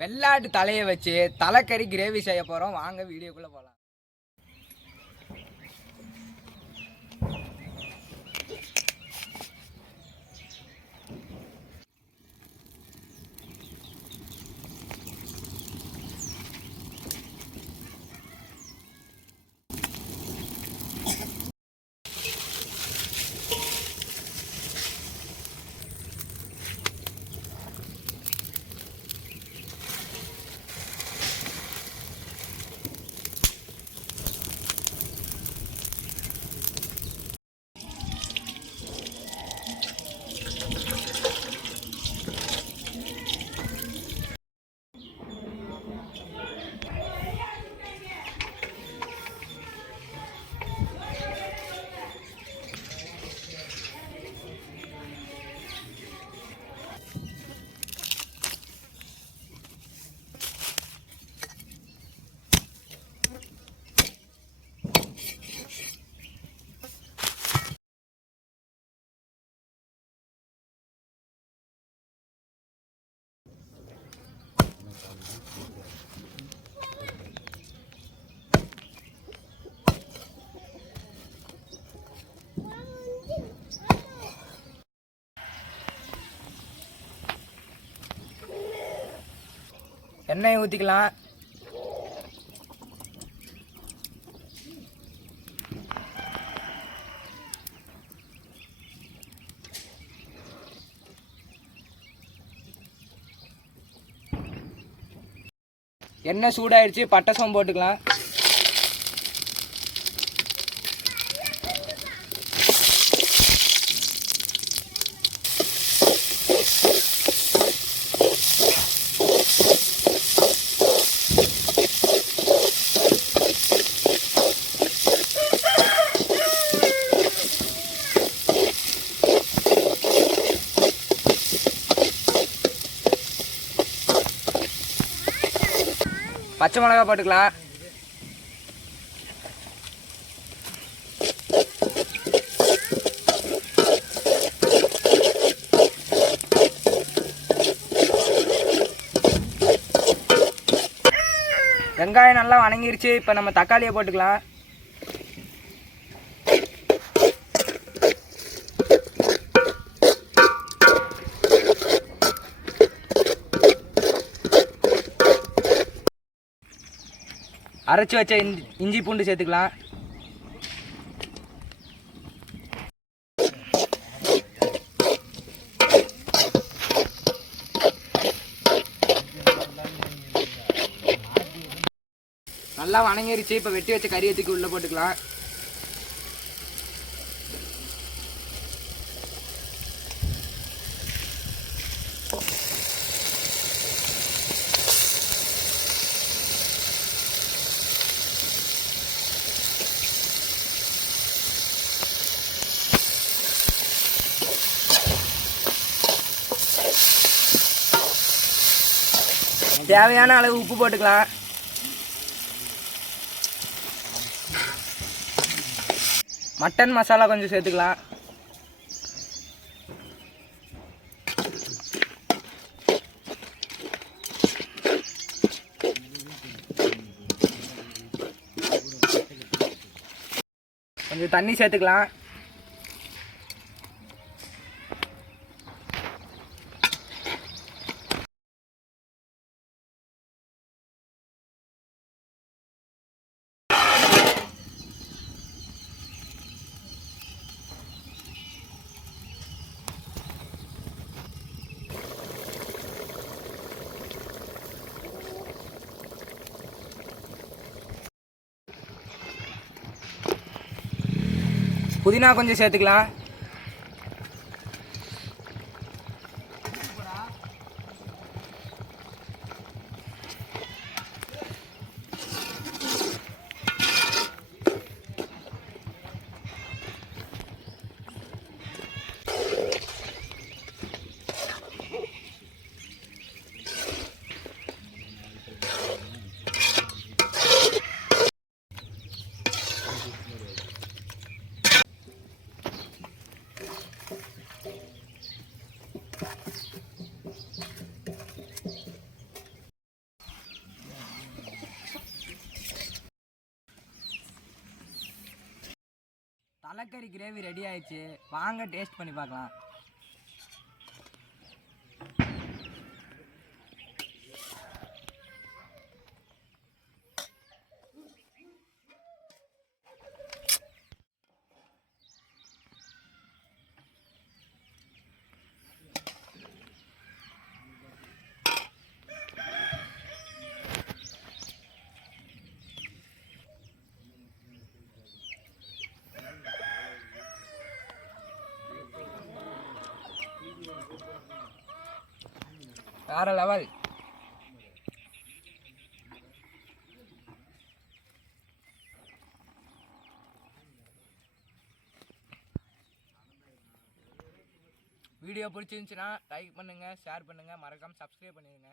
வெள்ளாட்டு தலையை வச்சு தலைக்கறி கிரேவி செய்ய போகிறோம். வாங்க வீடியோக்குள்ளே போகலாம். எண்ணெயை ஊற்றிக்கலாம். எண்ணெய் சூடாயிடுச்சு, பட்டை சோம்பு போட்டுக்கலாம். பச்சை மிளகாய் போட்டுக்கலாம். வெங்காயம் நல்லா வணங்கிருச்சு. இப்போ நம்ம தக்காளியை போட்டுக்கலாம். அரைச்சி வச்ச இஞ்சி பூண்டு சேர்த்துக்கலாம். நல்லா வணங்கிருச்சு. இப்போ வெட்டி வச்ச கறியை தூக்கி உள்ளே போட்டுக்கலாம். தேவையான அளவு உப்பு போட்டுக்கலாம். மட்டன் மசாலா கொஞ்சம் சேர்த்துக்கலாம். கொஞ்சம் தண்ணி சேர்த்துக்கலாம். புதினா கொஞ்சம் சேர்த்துக்கலாம். தலைக்கறி கிரேவி ரெடி ஆயிடுச்சு. வாங்க டேஸ்ட் பண்ணி பார்க்கலாம். வேற லெவல். வீடியோ பிடிச்சிருந்துச்சுன்னா லைக் பண்ணுங்கள், ஷேர் பண்ணுங்கள், மறக்காமல் சப்ஸ்கிரைப் பண்ணிடுங்க.